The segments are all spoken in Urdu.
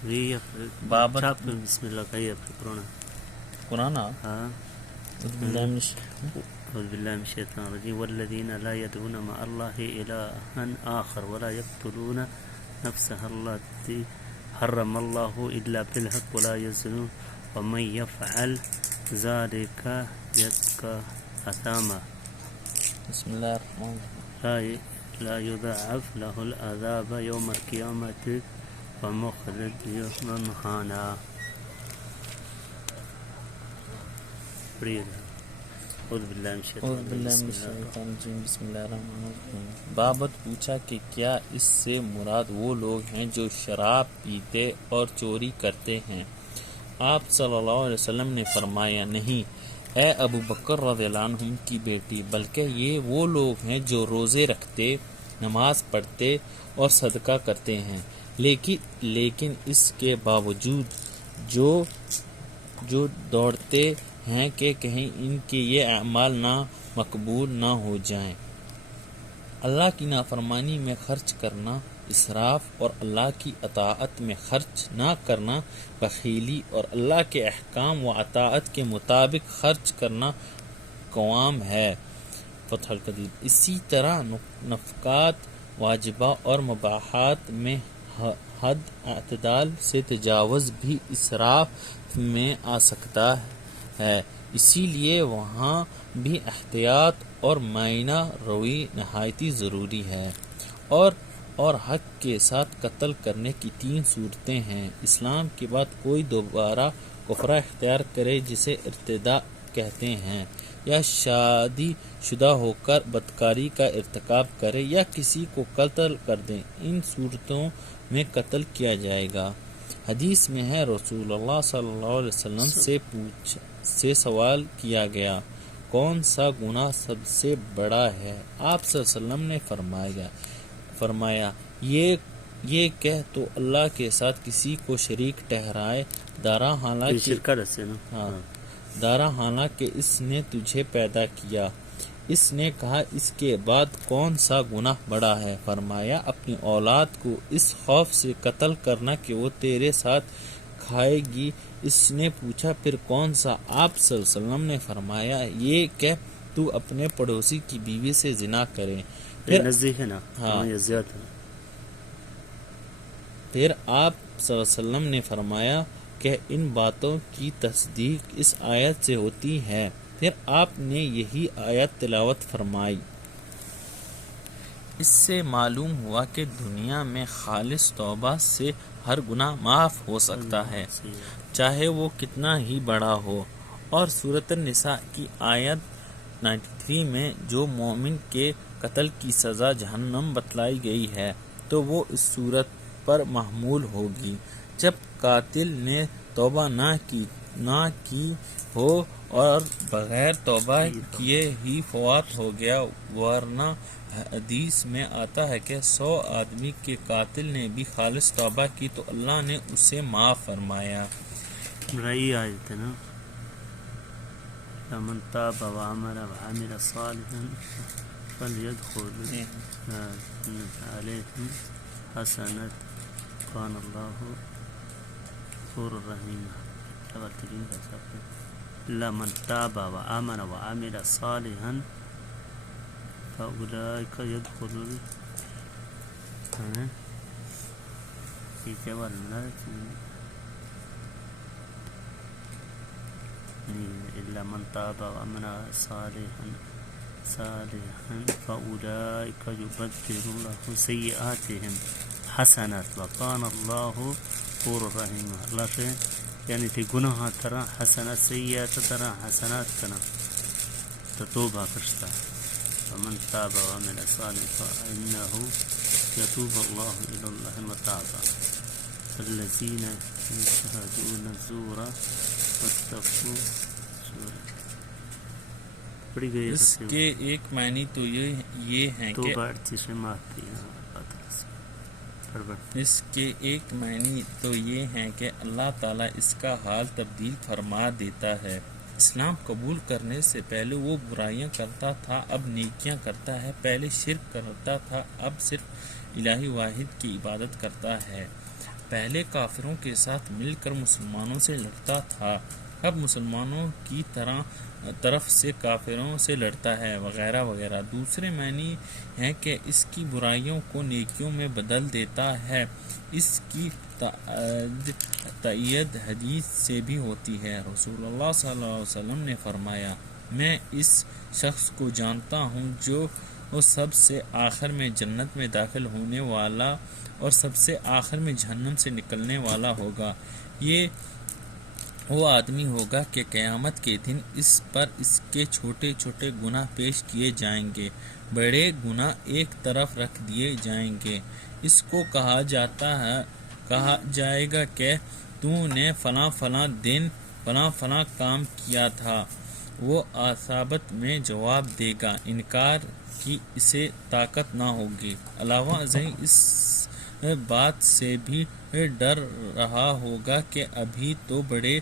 بابت بسم اللہ کہیے قرآن ہاں اعوذ باللہ من أعوذ بالله من الشيطان الرجيم والذين لا يدعون مع الله إلها آخر ولا يقتلون نفسها التي حرم الله إلا بالحق ولا يزنون ومن يفعل ذلك يلقى أثاما بسم اللہ الرحمن الرحیم لا يضاعف له العذاب يوم القيامة ومخرج منهانا. اعوذ باللہ من الشیطان الرجیم بسم اللہ الرحمن الرحیم. بابت پوچھا کہ کیا اس سے مراد وہ لوگ ہیں جو شراب پیتے اور چوری کرتے ہیں؟ آپ صلی اللہ علیہ وسلم نے فرمایا نہیں اے ابو بکر رضی اللہ عنہ کی بیٹی، بلکہ یہ وہ لوگ ہیں جو روزے رکھتے، نماز پڑھتے اور صدقہ کرتے ہیں، لیکن اس کے باوجود جو دوڑتے ہیں کہ کہیں ان کے یہ اعمال مقبول نہ ہو جائیں. اللہ کی نافرمانی میں خرچ کرنا اسراف اور اللہ کی اطاعت میں خرچ نہ کرنا بخیلی اور اللہ کے احکام و اطاعت کے مطابق خرچ کرنا قوام ہے. فتح القدیر. اسی طرح نفقات واجبہ اور مباحات میں حد اعتدال سے تجاوز بھی اسراف میں آ سکتا ہے، اسی لیے وہاں بھی احتیاط اور معینہ روی نہایتی ضروری ہے. اور حق کے ساتھ قتل کرنے کی 3 صورتیں ہیں. اسلام کے بعد کوئی دوبارہ کفر اختیار کرے جسے ارتداد کہتے ہیں، یا شادی شدہ ہو کر بدکاری کا ارتکاب کرے یا کسی کو قتل کر دیں، ان صورتوں میں قتل کیا جائے گا. حدیث میں ہے رسول اللہ صلی اللہ علیہ وسلم سے سوال کیا گیا کون سا گناہ سب سے بڑا ہے؟ آپ صلی اللہ علیہ وسلم نے فرمایا یہ کہ تو اللہ کے ساتھ کسی کو شریک ٹھہرائے دارا حالانکہ اس نے تجھے پیدا کیا. اس نے کہا اس کے بعد کون سا گناہ بڑا ہے؟ فرمایا اپنی اولاد کو اس خوف سے قتل کرنا کہ وہ تیرے ساتھ کھائے گی. اس نے پوچھا پھر کون سا؟ آپ صلی اللہ علیہ وسلم نے فرمایا یہ کہ تو اپنے پڑوسی کی بیوی سے زنا کرے. نزدیک ہے نا. ہاں. پھر آپ صلی اللہ علیہ وسلم نے فرمایا کہ ان باتوں کی تصدیق اس آیت سے ہوتی ہے. پھر آپ نے یہی آیت تلاوت فرمائی. اس سے معلوم ہوا کہ دنیا میں خالص توبہ سے ہر گناہ معاف ہو سکتا ہے، چاہے وہ کتنا ہی بڑا ہو. اور سورۃ النساء کی آیت 93 میں جو مومن کے قتل کی سزا جہنم بتلائی گئی ہے تو وہ اس صورت پر محمول ہوگی جب قاتل نے توبہ نہ کی ہو اور بغیر توبہ کیے ہی فوت ہو گیا، ورنہ حدیث میں آتا ہے کہ 100 آدمی کے قاتل نے بھی خالص توبہ کی تو اللہ نے اسے معاف فرمایا. رہی آیت ہے نا من تاب وعمل صالحا فلیدخل علیہم حسنات کان اللہ غفور الرحیم. من تاب وعمل صالحا فأولئک يدخلون في جنات إلا من تاب وعمل صالحا فأولئك يبدل الله سيئاتهم حسنات وكان الله غفور رحيم. اللہ سے یعنی تھی گناہ ترا حسنات سیئات ترا حسنات کنا توبہ کرتا. ومن تاب وعمل صالحا فإنه يتوب الله إلى الله متابا. الذين يشهدون الزور واتقوا پڑی گئی. اس کے ایک معنی تو یہ ہیں کہ اس کے ایک معنی تو یہ ہیں کہ اللہ تعالیٰ اس کا حال تبدیل فرما دیتا ہے. اسلام قبول کرنے سے پہلے وہ برائیاں کرتا تھا، اب نیکیاں کرتا ہے. پہلے شرک کرتا تھا، اب صرف الہ واحد کی عبادت کرتا ہے. پہلے کافروں کے ساتھ مل کر مسلمانوں سے لڑتا تھا، اب مسلمانوں کی طرف سے کافروں سے لڑتا ہے وغیرہ وغیرہ۔ دوسرے معنی ہے کہ اس کی برائیوں کو نیکیوں میں بدل دیتا ہے۔ اس کی تائید حدیث سے بھی ہوتی ہے۔ رسول اللہ صلی اللہ علیہ وسلم نے فرمایا، میں اس شخص کو جانتا ہوں جو سب سے آخر میں جنت میں داخل ہونے والا اور سب سے آخر میں جہنم سے نکلنے والا ہوگا۔ یہ وہ آدمی ہوگا کہ قیامت کے دن اس پر اس کے چھوٹے چھوٹے گناہ پیش کیے جائیں گے، بڑے گناہ ایک طرف رکھ دیے جائیں گے۔ اس کو کہا جائے گا کہ تو نے فلاں فلاں دن فلاں فلاں کام کیا تھا۔ وہ عصابت میں جواب دے گا، انکار کی اسے طاقت نہ ہوگی۔ علاوہ ازیں اس بات سے بھی ڈر رہا ہوگا کہ ابھی تو بڑے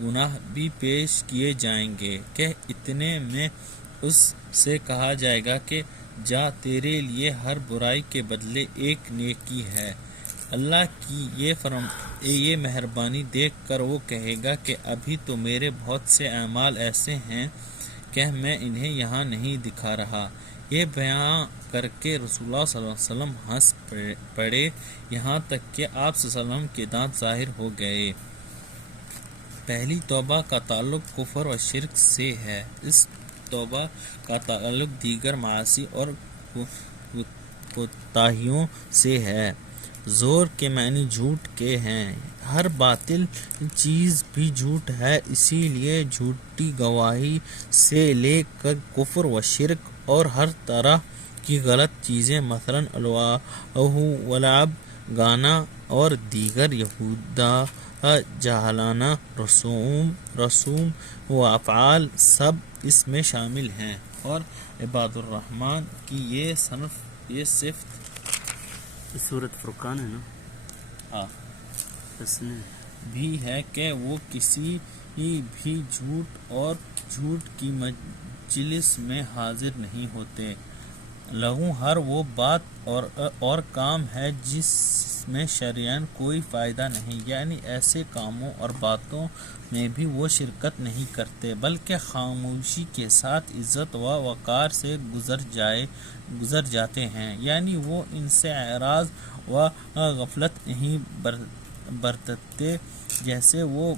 گناہ بھی پیش کیے جائیں گے کہ اتنے میں اس سے کہا جائے گا کہ جا، تیرے لیے ہر برائی کے بدلے ایک نیکی ہے۔ اللہ کی یہ مہربانی دیکھ کر وہ کہے گا کہ ابھی تو میرے بہت سے اعمال ایسے ہیں کہ میں انہیں یہاں نہیں دکھا رہا۔ یہ بیان کر کے رسول اللہ صلی اللہ علیہ وسلم ہنس پڑے، یہاں تک کہ آپ صلی اللہ علیہ وسلم کے دانت ظاہر ہو گئے۔ پہلی توبہ کا تعلق کفر و شرک سے ہے، اس توبہ کا تعلق دیگر معاصی اور کوتاہیوں سے ہے۔ زور کے معنی جھوٹ کے ہیں، ہر باطل چیز بھی جھوٹ ہے، اسی لیے جھوٹی گواہی سے لے کر کفر و شرک اور ہر طرح کی غلط چیزیں مثلاً الواہ و لعب، گانا اور دیگر یہودہ جاہلانہ رسوم و افعال سب اس میں شامل ہیں۔ اور عباد الرحمن کی یہ صفت سورۃ فرقان ہے نا، اس نے بھی ہے کہ وہ کسی بھی جھوٹ کی مجلس میں حاضر نہیں ہوتے۔ لغو ہر وہ بات اور کام ہے جس میں شرعاً کوئی فائدہ نہیں، یعنی ایسے کاموں اور باتوں میں بھی وہ شرکت نہیں کرتے، بلکہ خاموشی کے ساتھ عزت و وقار سے گزر جاتے ہیں، یعنی وہ ان سے اعراض و غفلت نہیں برتتے، جیسے وہ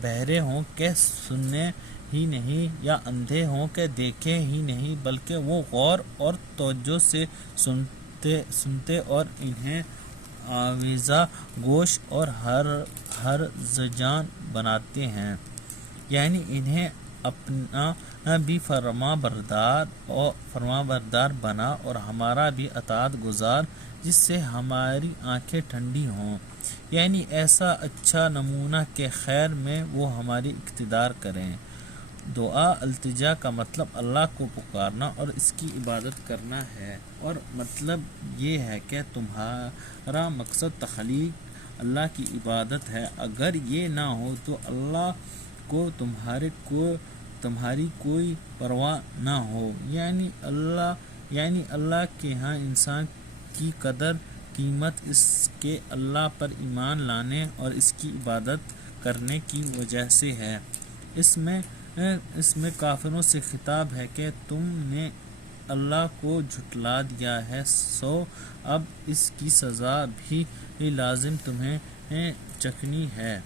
بہرے ہوں کہ سننے ہی نہیں یا اندھے ہوں کہ دیکھے ہی نہیں، بلکہ وہ غور اور توجہ سے سنتے اور انہیں آویزہ گوش اور ہر زجان بناتے ہیں، یعنی انہیں اپنا بھی فرما بردار بنا اور ہمارا بھی اطاعت گزار، جس سے ہماری آنکھیں ٹھنڈی ہوں، یعنی ایسا اچھا نمونہ کہ خیر میں وہ ہماری اقتدار کریں۔ دعا التجا کا مطلب اللہ کو پکارنا اور اس کی عبادت کرنا ہے، اور مطلب یہ ہے کہ تمہارا مقصد تخلیق اللہ کی عبادت ہے، اگر یہ نہ ہو تو اللہ کو تمہاری کوئی پرواہ نہ ہو، یعنی اللہ کے ہاں انسان کی قدر قیمت اس کے اللہ پر ایمان لانے اور اس کی عبادت کرنے کی وجہ سے ہے۔ اس میں کافروں سے خطاب ہے کہ تم نے اللہ کو جھٹلا دیا ہے، سو اب اس کی سزا بھی لازم تمہیں چکھنی ہے۔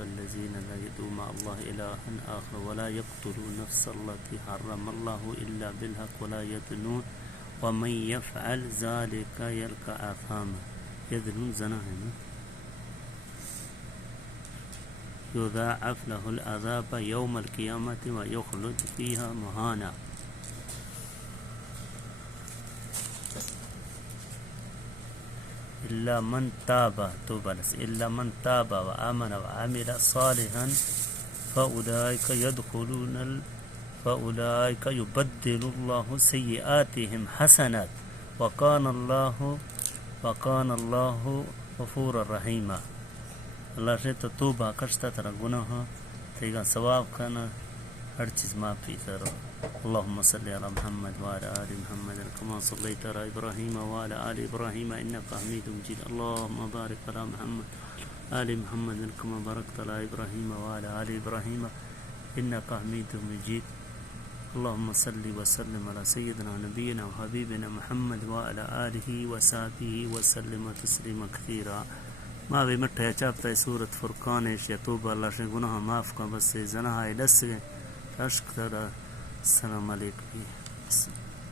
والذين لا يدعون مع الله إلها آخر ولا يقتلون نفس التي حرم الله إلا بالحق ولا يزنون ومن يفعل ذلك يلقى آثاما يزنون زنا يضاعف له العذاب يوم القيامة ويخلد فيها مهانا۔ إلا من تاب وآمن وعمل صالحا فأولئك يبدل الله سيئاتهم حسنات وكان الله غفورا رحيما۔ اللہ سے تو توبہ کرتا ترا گناہ تیگا ثواب کنا ہر چیز معافی کرو. اللهم صل على محمد وعلى آل محمد كما صليت على إبراهيم وعلى آل إبراهيم إنك حميد مجيد. اللهم بارك على محمد آل محمد كما باركت على إبراهيم وعلى آل إبراهيم إنك حميد مجيد. اللهم صل وسلم على سيدنا نبينا وحبيبنا محمد وعلى آله وصحبه وسلم تسليما كثيرا. ما بھی مٹھے چاپتا سورت فرقان یا توبہ اللہ سے گناہ معاف کا بس زنہا دس اشک السلام علیکم.